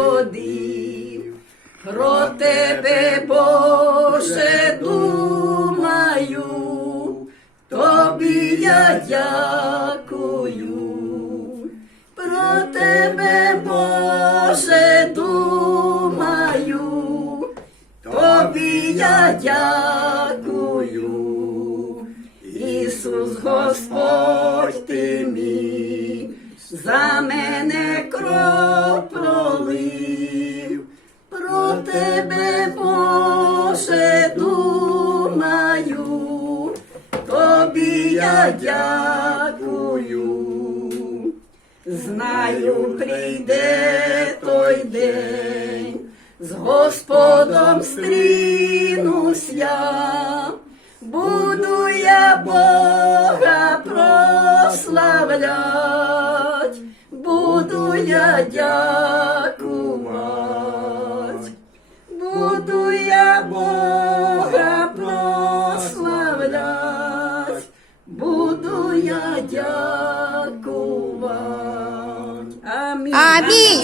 ходив. Про тебе, Боже, думаю, тобі я дякую. Про тебе, Боже, думаю, тобі я дякую. Ісус Господь ти мій, за мене кров Боже, думаю, тобі я дякую. Знаю, прийде той день, з Господом стрінусь я, буду я Бога прославлять, буду я дякувати, Бога прославлять, буду я дякувати. Амінь. Амінь.